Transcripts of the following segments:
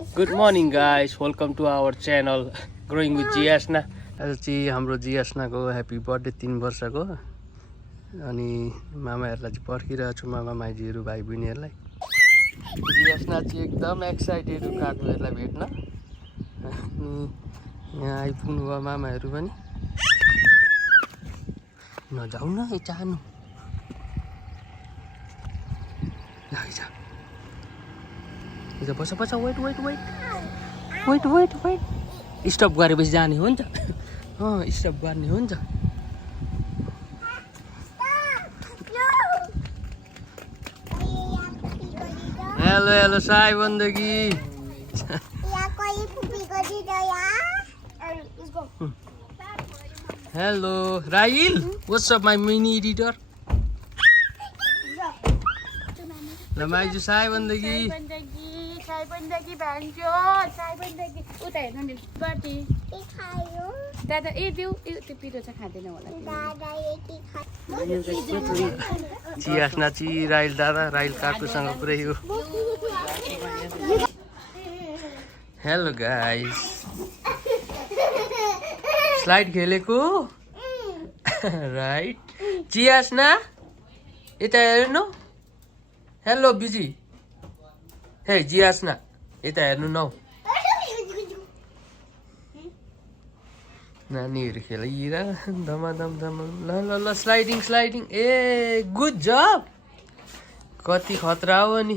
Good morning guys, welcome to our channel Growing with Jiasna. आज चाहिँ हाम्रो जियास्नाको happy birthday 3 वर्षको अनि मामाहरूलाई चाहिँ पर्खिरहेको छु मामा माइजीहरू भाइ बहिनीहरूलाई जियास्ना चाहिँ एकदम एक्साइटेड काकुहरूलाई भेट्न अनि यहाँ आइपुग्नु भयो मामाहरू पनि नजाऊ न ए चाहनु जा बस बस वेट स्टप गरेपछि जाने हो नि त स्टप गर्ने हो नि त hello hello Sai बन्दगी hello Rahul what's up my mini editor ल माइजू साई बन्दगी साई बन्दगी भान्जो साई बन्दगी उता हेर्नु नि बाटी के खायो दादा ए देऊ त्यो पिरो चाहिँ खाँदैन होला दादा यति खायो चियास्ना ची राइल दादा राइल काकुसँग पुरै हो हेलो गाइस स्लाइड खेलेको राइट चियास्ना यता हेर्नु हेलो बिजी हे जियास्ना यता हेर्नु नौ नानीहरू खेलिर धमाधम ल ल ल स्लाइडिङ स्लाइडिङ ए गुड जब कति खतरा हो नि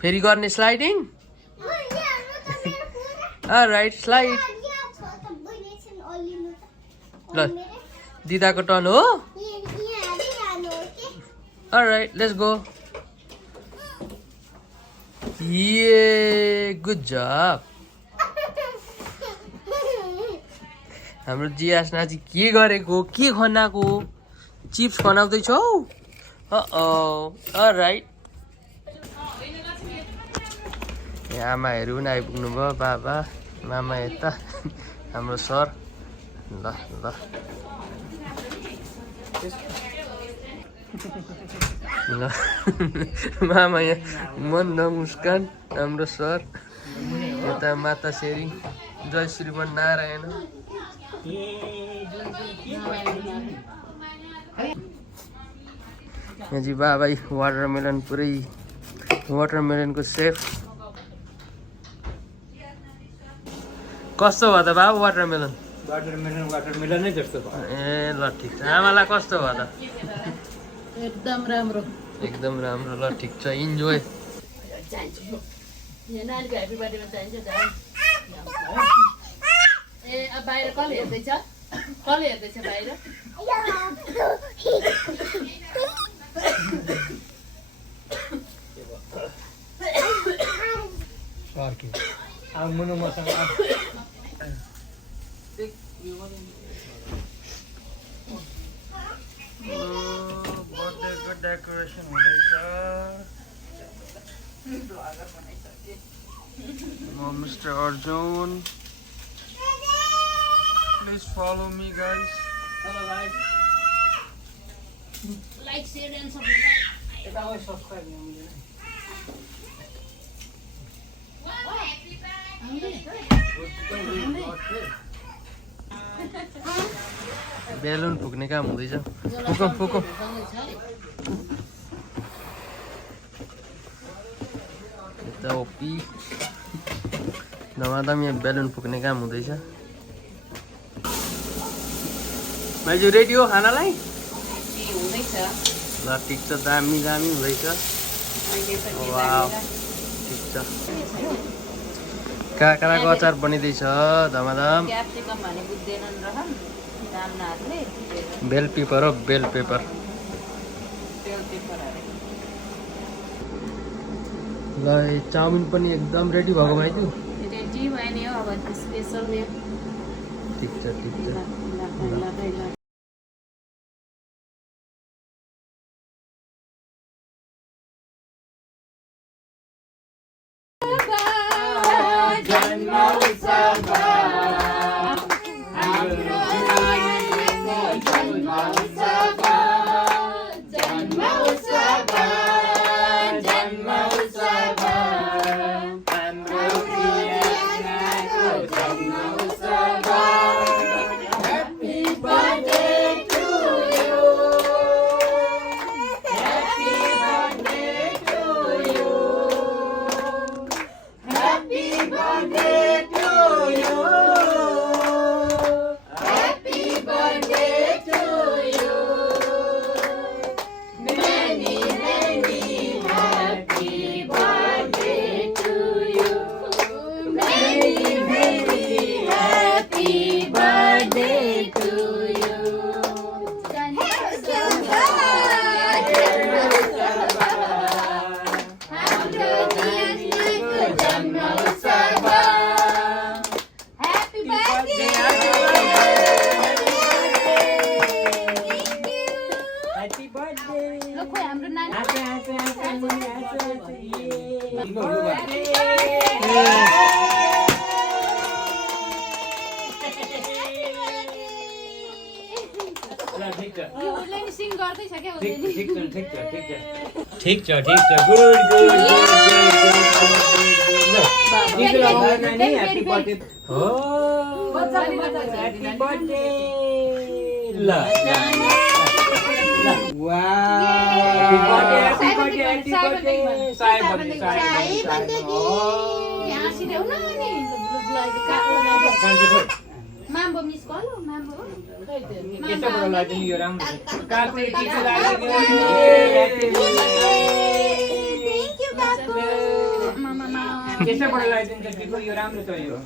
फेरि गर्ने स्लाइडिङ राइट स्लाइड ल दिदाको टर्न हो अलराइट लेट्स गो ये गुड जब हाम्रो जियास्ना चाहिँ के गरेको के खनाको चिप्स खनाउँदैछौ अलराइट यहाँ आमाहरू पनि आइपुग्नु भयो बाबा मामा यता हाम्रो सर ल ल ल मामा यहाँ मन मुस्कान हाम्रो सर यता माता शेरी जय श्रीमान नारायण यहाँ चाहिँ बाबाई वाटरमेलन पुरै वाटरमेलनको सेफ कस्तो भयो त बाबा वाटरमेलन वाटरमेलनै जस्तो भयो ए ल ठिक छ आमालाई कस्तो भयो त एकदम राम्रो ल ठिक छ इन्जोय नानीको ह्याप्पी बर्थडेमा चाहिन्छ ए अब बाहिर कसले हेर्दैछ बाहिर अब मुनु मसँग बर्थडेको डेकोरेसन हुँदैछ म mister Arjun please follow me guys hello guys like share and subscribe यता आउ सब्स्क्राइब गर्नु बेलुन फुक्ने काम हुँदैछ फुको यता ओपी धमाधम यहाँ बेलुन फुक्ने काम हुँदैछ भाइजू रेडी हो खानालाई हुँदैछ ल ठिक छ दामी हुँदैछ वाउ ठिक छ काँक्राको अचार बनिँदैछ धमाधम क्याप्सिकम भने बुझ्दैनन् रहन जान्नाहरूले बेल पेपर हो बेल पेपर बेल पेपर अरे ल चाउमिन पनि एकदम रेडी भएको भाइ त्यो रेडी भयो नि हो अब स्पेसल ने ठिक छ ल जन्मोत्सव ठिक छ उसले नि सिङ गर्दैछ क्या उसले नि ठिक छ गुड नानी ह्यापी बर्थडे हो ह्यापी बर्थडे ल माम्बो मिस गर्नु माम्बो यो राम्रो त्यसैबाट लगाइदिन्छ टिको यो राम्रो छ यो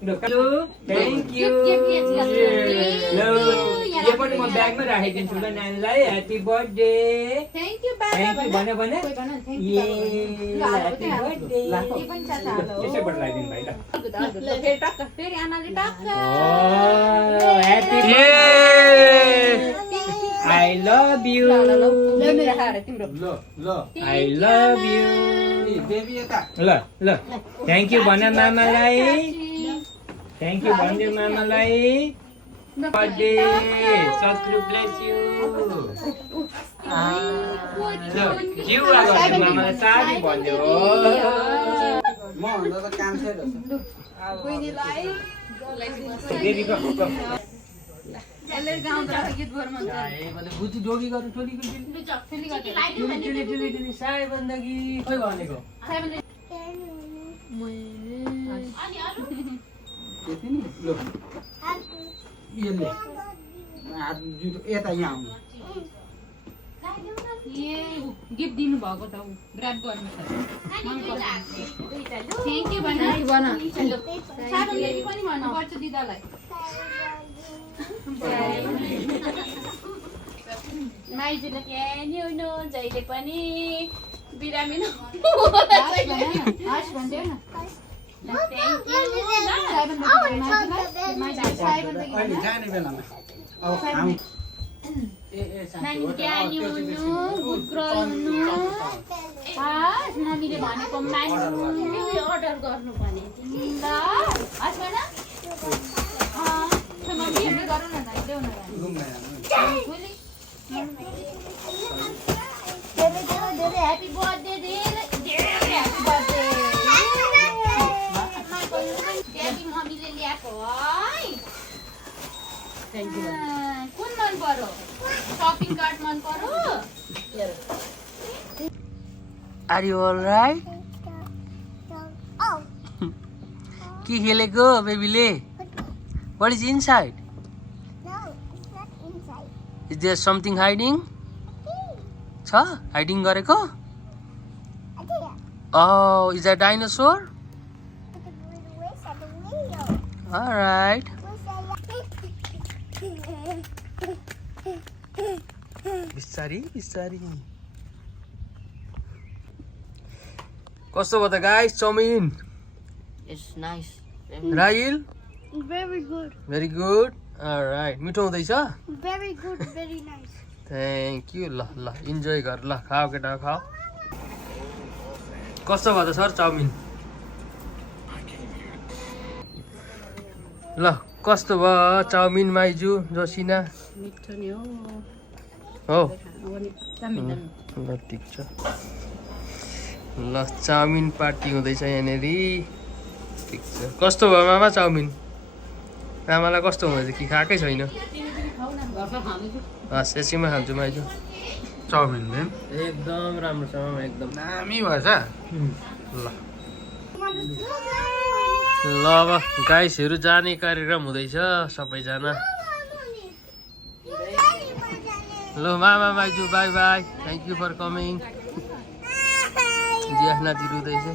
थ्याङ्क यू यो पनि म ब्यागमा राखिदिन्छु ल नानीलाई ह्यापी बर्थडे थ्याङ्क यू भन्यो भने ह्यापी बर्थडे त्यसैबाट लगाइदिनु भाइ ल फेरि आमाले टक्क happy I love you I love you ल ल थ्याङ्क यू भन मामालाई थ्याङ्क यू भन्यो मामालाई बर्थडे शत्रु ब्लेस यु जिउ मामालाई साथी भन्यो बुझी जोगी गर्नु छोरी साय बन्दगी खोइ भनेको यता यहाँ आउनु गिफ्ट दिनु भएको त ग्राब गर्नु छ थ्याङ्क यू भन साबुनले पनि भन्नुपर्छ दिदालाई माइजूले क्यानी हुनु जहिले पनि बिरामी जाने बेलामा नानी ज्ञानी हुनु गुड गर्ल हुनु मम्मीले भनेको मान्नु अर्डर गर्नु भने ल हस् भन मम्मीहरूले गरौँ न ल्याउ न धेरै ह्याप्पी बर्थडे धेरै ह्याप्पी बर्थडे ड्याडी मम्मीले ल्याएको है कुन मन पर्यो शपिङ कार्ट मन पर्यो Are you alright? के खेलेको बेबीले? What is inside? Is there something hiding? छ hiding गरेको? Oh, is that dinosaur? Alright. बिस्तारी कस्तो भयो त guys chowmein? It's nice. Rahul? Very good. Very good. All right. मिठो हुँदैछ? Very good. Very nice. Thank you. ल ल इन्जोय गर ल खाऊ केटा खाऊ. कस्तो भयो त सर चाउमिन? ल कस्तो भयो चाउमिन माइजू जोसिना? मिठो नि हो चाउमिन ल ठिक छ. ल चाउमिन पार्टी हुँदैछ यहाँनिर. ठिक छ. कस्तो भयो मामा चाउमिन? आमालाई कस्तो हुँदैछ कि खाएकै छैन? हस् यसैमा खान्छु माइजू. चाउमिन मेम एकदम राम्रो छ मामा एकदम. दामी भएछ ल ल अब गाइसहरू जाने कार्यक्रम हुँदैछ सबैजना. ल मामा माइजू bye bye. Thank you for coming. जियास नाति रुँदैछ.